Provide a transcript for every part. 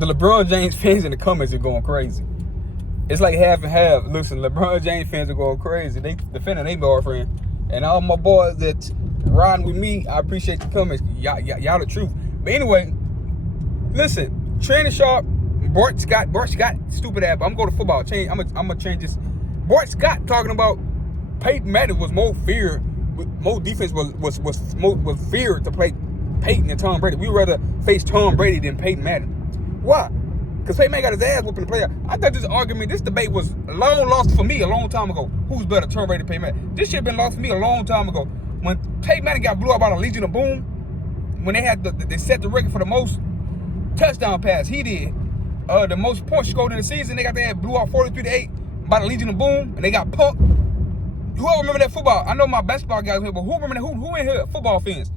The LeBron James fans in the comments are going crazy. It's like half and half. Listen, LeBron James fans are going crazy. They defending their boyfriend. And all my boys that riding with me, I appreciate the comments. Y'all the truth. But anyway, listen, Training Sharp, Bart Scott, stupid ass. I'm going to football. I'm gonna change this. Bart Scott talking about Peyton Manning was more feared, more defense was feared to play Peyton and Tom Brady. We'd rather face Tom Brady than Peyton Manning. Why? Because Peyton Manning got his ass whooping the player. I thought this debate was long lost for me a long time ago. Who's better, Tom Brady or Peyton Manning? This shit had been lost for me a long time ago. When Peyton Manning got blew out by the Legion of Boom, when they set the record for the most touchdown pass, he did. The most points scored in the season, they got their blew out 43-8 by the Legion of Boom, and they got punked. Whoever remember that football? I know my basketball guys here, but who remember that? Who in here? Football fans.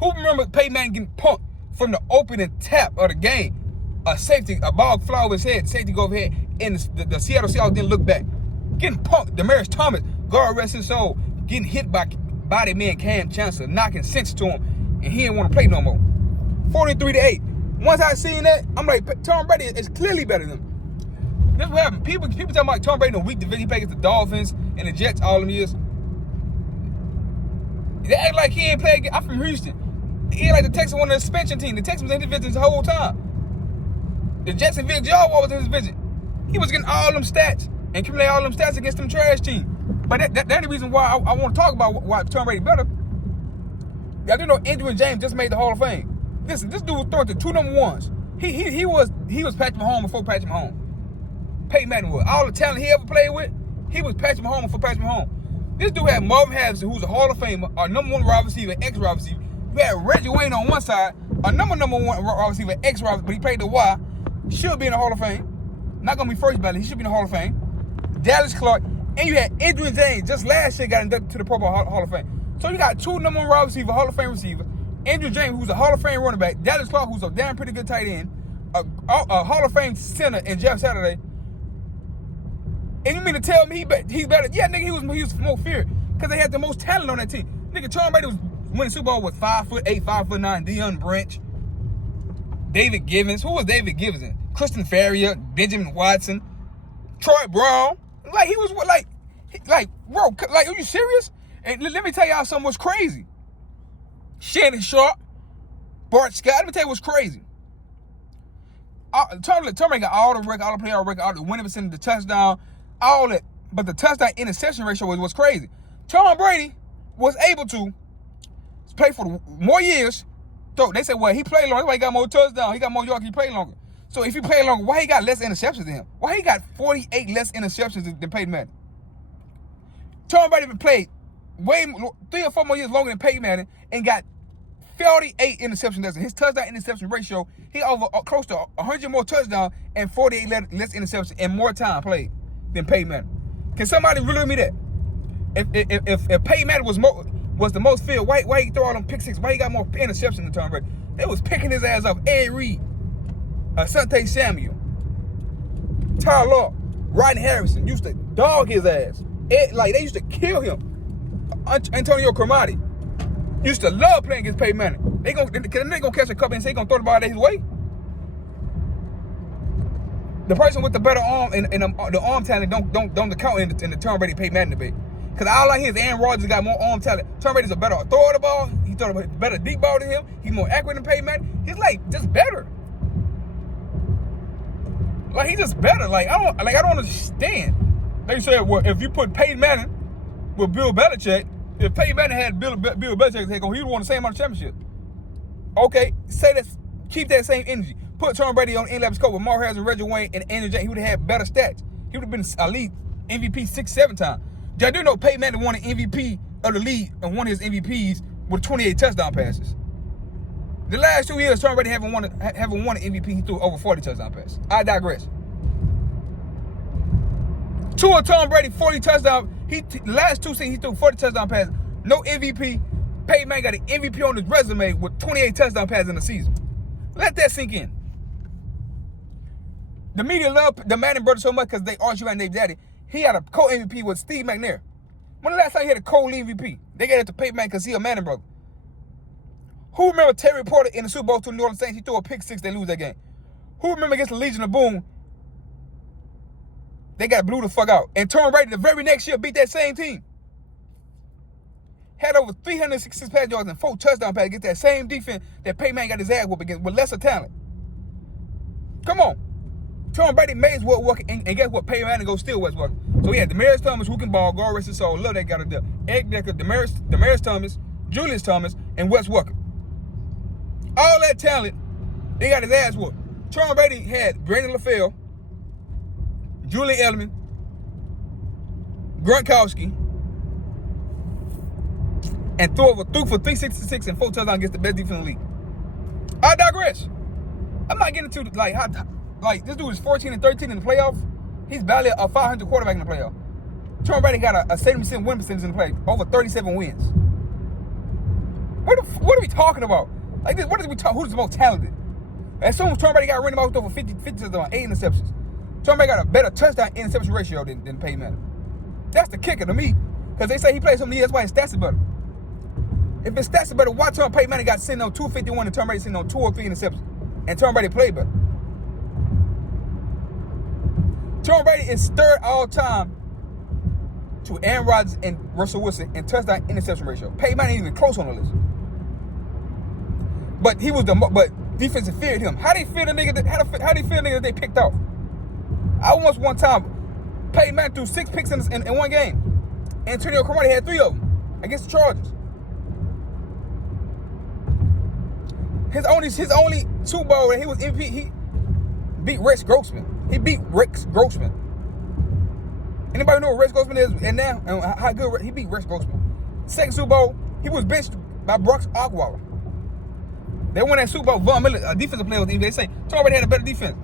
Who remember Peyton Manning getting punked from the opening tap of the game? A safety, a ball fly over his head, safety go overhead, and the Seattle Seahawks didn't look back. Getting punked. Demaryius Thomas, God rest his soul, getting hit by body man Cam Chancellor, knocking sense to him, and he didn't want to play no more. 43-8. Once I seen that, I'm like, Tom Brady is clearly better than him. This is what happened. People talking about Tom Brady in a weak division. He played against the Dolphins and the Jets all them years. They act like he ain't played. I'm from Houston. He ain't like the Texans won the suspension team. The Texans was in his division the whole time. The Jacksonville Jaguars was in his division. He was getting all them stats and accumulating all them stats against them trash teams. But that's the reason why I want to talk about why Tom Brady better. Y'all do know Andrew James just made the Hall of Fame. Listen, this dude was throwing to 2 number ones. He was Patrick Mahomes before Patrick Mahomes. Peyton Manning was. All the talent he ever played with, he was Patrick Mahomes before Patrick Mahomes. This dude had Marvin Harrison, who's a Hall of Famer, a number 1 wide receiver, ex-wide receiver. You had Reggie Wayne on one side, a number 1 wide receiver, ex-wide receiver, but he played the Y. Should be in the Hall of Fame. Not going to be first ballot. He should be in the Hall of Fame. Dallas Clark. And you had Andrew James, just last year got inducted to the Pro Bowl Hall of Fame. So you got 2 number 1 wide receiver, Hall of Fame receiver. Andrew James, who's a Hall of Fame running back. Dallas Clark, who's a damn pretty good tight end. A Hall of Fame center in Jeff Saturday. And you mean to tell me he's better? Yeah, nigga, he was more feared because they had the most talent on that team. Nigga, Tom Brady was winning Super Bowl with 5'8", 5'9", Deion Branch, David Givens. Who was David Givens? Kristen Ferrier, Benjamin Watson, Troy Brown. Like he was bro, like are you serious? And let me tell y'all something what's crazy. Shannon Sharp, Bart Scott. Let me tell you what's crazy. Tom Brady got all the record, all the playoff record, all the winning percentage, the touchdown, all that. But the touchdown interception ratio was crazy. Tom Brady was able to play for more years. So they said, well, he played longer. That's why he got more touchdowns. He got more yards. He played longer. So if he played longer, why he got less interceptions than him? Why he got 48 less interceptions than Peyton Manning? Tom Brady played way 3 or 4 more years longer than Peyton Manning and got 48 interceptions less. His touchdown interception ratio, he over close to 100 more touchdowns and 48 less interceptions and more time played than Peyton Manning. Can somebody really me that? If Peyton Manning was the most filled, why he throw all them pick six? Why he got more interceptions than Tom Brady? They was picking his ass up. Ed Reed, Asante Samuel, Tyler Law, Rodney Harrison used to dog his ass. They used to kill him. Antonio Cromartie used to love playing against Peyton Manning. They gonna catch a couple and say he gonna throw the ball his way. The person with the better arm and the arm talent don't count in the Tom Brady Peyton Manning debate. Because all I hear is Aaron Rodgers got more arm talent. Tom Brady's a better thrower of the ball. He throw a better deep ball than him. He's more accurate than Peyton Manning. He's like just better. Like he's just better. I don't understand. They said, well, if you put Peyton Manning with Bill Belichick, if Peyton Manning had Bill Belichick, he would won the same amount of championships. Okay, say that. Keep that same energy. Put Tom Brady on in-laps coach with Marvin Harrison, Reggie Wayne, and Andrew James. He would have had better stats. He would have been a league MVP 6-7 times. Y'all do know Peyton Manning won an MVP of the league and one of his MVPs with 28 touchdown passes. The last 2 years, Tom Brady haven't won an MVP. He threw over 40 touchdown passes. I digress. Two of Tom Brady 40 touchdowns. The last 2 seasons he threw 40 touchdown passes. No MVP. Peyton Manning got an MVP on his resume with 28 touchdown passes in the season. Let that sink in. The media love the Manning brothers so much because they argue about their daddy. He had a co-MVP with Steve McNair. When the last time he had a co-MVP? They gave it to Peyton Manning because he a Manning brother. Who remember Terry Porter in the Super Bowl to New Orleans Saints? He threw a pick six, they lose that game. Who remember against the Legion of Boom? They got blew the fuck out. And Tom Brady the very next year beat that same team. Had over 366 pass yards and 4 touchdown passes against that same defense that Peyton Manning got his ass whooped against with lesser talent. Come on. Tom Brady made his work working, and guess what? Peyton Manning go still was working. So he had Demaryius Thomas, who can ball, God rest his soul. Love that guy to death. Eric Decker, Demaryius Thomas, Julius Thomas, and Wes Welker. All that talent, they got his ass whooped. Tom Brady had Brandon LaFleur, Julian Edelman, Gronkowski, and threw for 366 and 4 touchdowns against the best defense in the league. I digress. I'm not getting into like this dude is 14 and 13 in the playoffs. He's barely a 500 quarterback in the playoffs. Tom Brady got a 70% win percentage in the play, over 37 wins. What are we talking about? Like this, who's the most talented? As soon as Tom Brady got ran out with over 50 touchdowns, 8 interceptions. Tom Brady got a better touchdown interception ratio than Peyton Manning. That's the kicker to me, because they say he plays something. That's why his stats are better. If his stats are better, why Peyton Manning got sitting on 251 and Tom Brady sitting on 2 or 3 interceptions, and Tom Brady played better. Tom Brady is third all time to Aaron Rodgers and Russell Wilson in touchdown interception ratio. Peyton Manning ain't even close on the list. But he was but defensive feared him. How they feel the nigga? How they feel the nigga that they picked off? I once one time Peyton Manning threw 6 picks in one game. Antonio Cromartie had 3 of them against the Chargers. His only Super Bowl that he was MVP, he beat Rex Grossman. He beat Rex Grossman. Anybody know what Rex Grossman is? And now, how good he beat Rex Grossman. Second Super Bowl, he was benched by Brock Osweiler. They won that Super Bowl. Von Miller, a defensive player, they say Tom Brady had a better defense.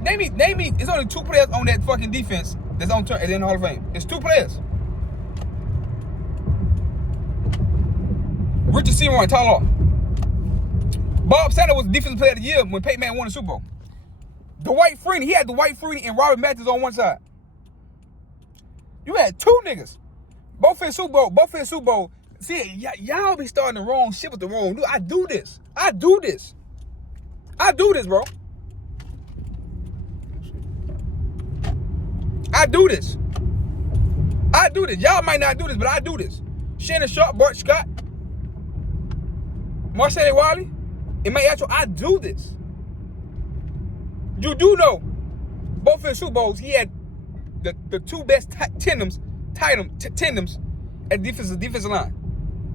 Name me. It's only 2 players on that fucking defense that's in the Hall of Fame. It's 2 players. Richard Seymour and Tyler. Bob Sanders was the defensive player of the year when Peyton Manning won the Super Bowl. Dwight Freeney, he had Dwight Freeney and Robert Mathis on one side. You had 2 niggas. Both in Super Bowl. See, y'all be starting the wrong shit with the wrong dude. I do this, bro. I do this. Y'all might not do this, but I do this. Shannon Sharp, Bart Scott, Marcel Wiley, and May Atchell, I do this. You do know, both in Super Bowls, he had the 2 best tandems at defensive line.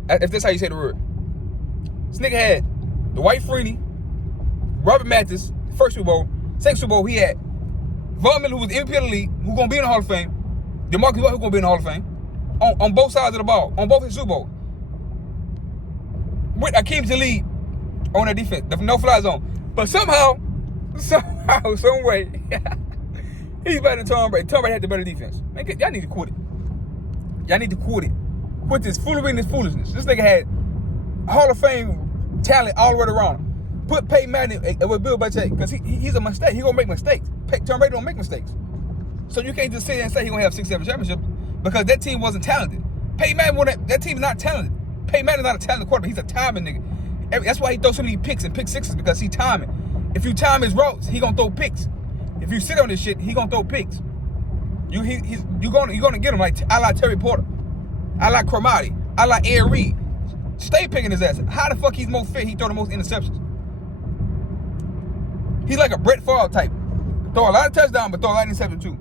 If that's how you say the word. This nigga had Dwight Freeney, Robert Mathis, first Super Bowl. Second Super Bowl, he had Von Miller, who was MVP of the league, who gonna be in the Hall of Fame. DeMarcus Ware, who gonna be in the Hall of Fame. On both sides of the ball, on both his Super Bowls. With Akeem Talib on that defense, the no-fly zone. But somehow, some way, he's better than Tom Brady. Tom Brady had the better defense. Man, y'all need to quit it. Quit this foolery and this foolishness. This nigga had Hall of Fame talent all the way around. Put Peyton Manning with Bill Belichick, because he's a mistake. He gonna make mistakes. Tom Brady don't make mistakes. So you can't just sit there and say he gonna have 6, 7 championships, because that team wasn't talented. Peyton Manning, that team is not talented. Peyton Manning is not a talented quarterback. He's a timing nigga. That's why he throws so many picks and pick sixes, because he timing. If you time his routes, he gonna throw picks. If you sit on this shit, he gonna throw picks. You gonna get him like I like Terry Porter, I like Cromartie, I like Ed Reed. Stay picking his ass. How the fuck he's most fit? He throw the most interceptions. He's like a Brett Favre type. Throw a lot of touchdowns, but throw a lot of interceptions too.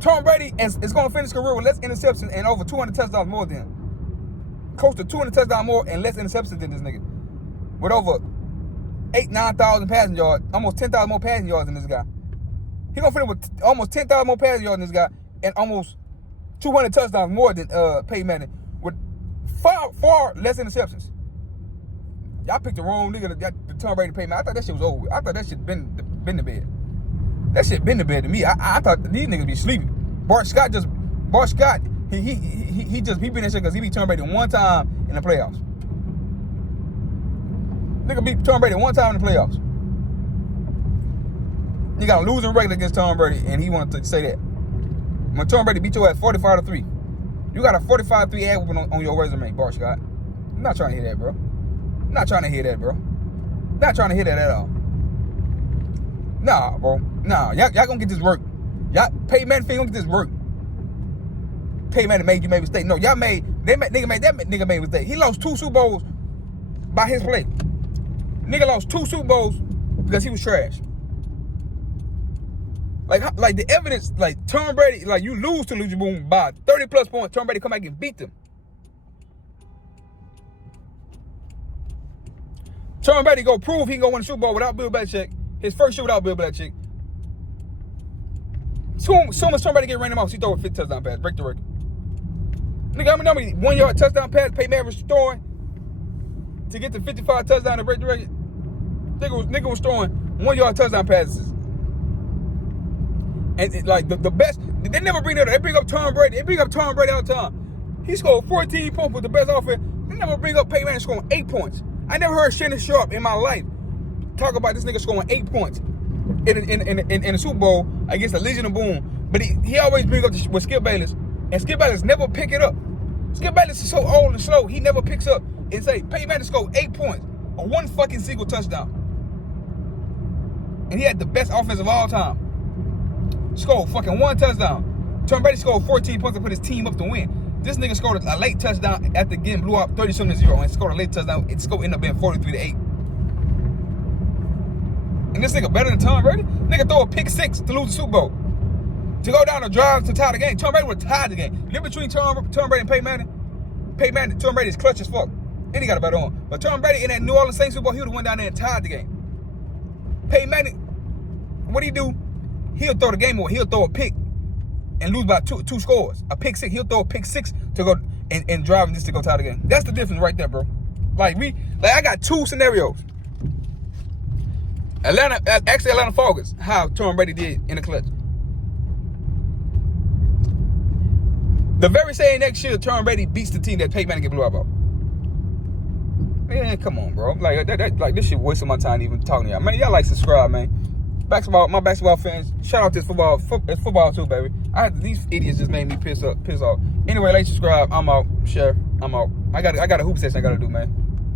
Tom Brady is going to finish his career with less interceptions and over 200 touchdowns more than him. Close to 200 touchdowns more and less interceptions than this nigga. With over 9,000 passing yards, almost 10,000 more passing yards than this guy. He's going to finish with almost 10,000 more passing yards than this guy and almost 200 touchdowns more than Peyton Manning with far less interceptions. Y'all picked the wrong nigga to Tom Brady Peyton Manning. I thought that shit was over with. I thought that shit been to bed. That shit been to bed to me. I thought these niggas be sleeping. Bart Scott, he been in shit because he beat Tom Brady one time in the playoffs. Nigga beat Tom Brady one time in the playoffs. You got a losing record against Tom Brady, and he wanted to say that. When Tom Brady beat your ass 45-3, you got a 45-3 ad whooping on your resume, Bart Scott. I'm not trying to hear that, bro. Not trying to hear that, bro. Not trying to hear that at all. Nah, bro. Nah, y'all gonna get this work. Y'all, Peyton Manning gonna get this work. Peyton Manning made mistake. No, nigga made mistake. He lost 2 Super Bowls by his play. Nigga lost 2 Super Bowls because he was trash. Like the evidence, like Tom Brady, like you lose to Luigi Boom by 30 plus points. Tom Brady come back and beat them. Tom Brady go prove he can go win the Super Bowl without Bill Belichick. His first year without Bill Belichick. Soon as Tom Brady get random off, he throw a 50 touchdown pass, break the record. Nigga, how many 1 yard touchdown pass Peyton Manning was throwing to get the 55 touchdown to break the record? Nigga was throwing 1 yard touchdown passes. And like the best, they never bring that up. They bring up Tom Brady. They bring up Tom Brady all the time. He scored 14 points with the best offense. They never bring up Peyton Manning scoring 8 points. I never heard Shannon Sharp in my life talk about this nigga scoring 8 points in a Super Bowl against the Legion of Boom. But he always bring up with Skip Bayless, and Skip Bayless never pick it up. Skip Bayless is so old and slow, he never picks up and say, Peyton Manning scored 8 points on 1 fucking single touchdown. And he had the best offense of all time. Scored fucking 1 touchdown. Tom Brady scored 14 points to put his team up to win. This nigga scored a late touchdown after getting blew out 30-0 and scored a late touchdown. It ended up being 43-8. And this nigga better than Tom Brady? Nigga throw a pick 6 to lose the Super Bowl. To go down the drive to tie the game. Tom Brady would have tied the game. The difference between Tom Brady and Peyton Manning, Tom Brady is clutch as fuck. And he got a better on. But Tom Brady in that New Orleans Saints Super Bowl, he would have went down there and tied the game. Peyton Manning, what he do? He'll throw the game away. He'll throw a pick and lose by two scores. A pick 6. He'll throw a pick 6 to go and drive this to go tie the game. That's the difference right there, bro. I got 2 scenarios. Atlanta Falcons, how Tom Brady did in the clutch. The very same next year, Tom Brady beats the team that Peyton Manning get blew out about. Man, come on, bro. Like this shit wasting my time even talking to y'all. Man, y'all like subscribe, man. My basketball fans, shout out to this football. It's football too, baby. These idiots just made me piss off. Anyway, like, subscribe. I'm out. Share. I'm out. I got a hoop session I gotta do, man.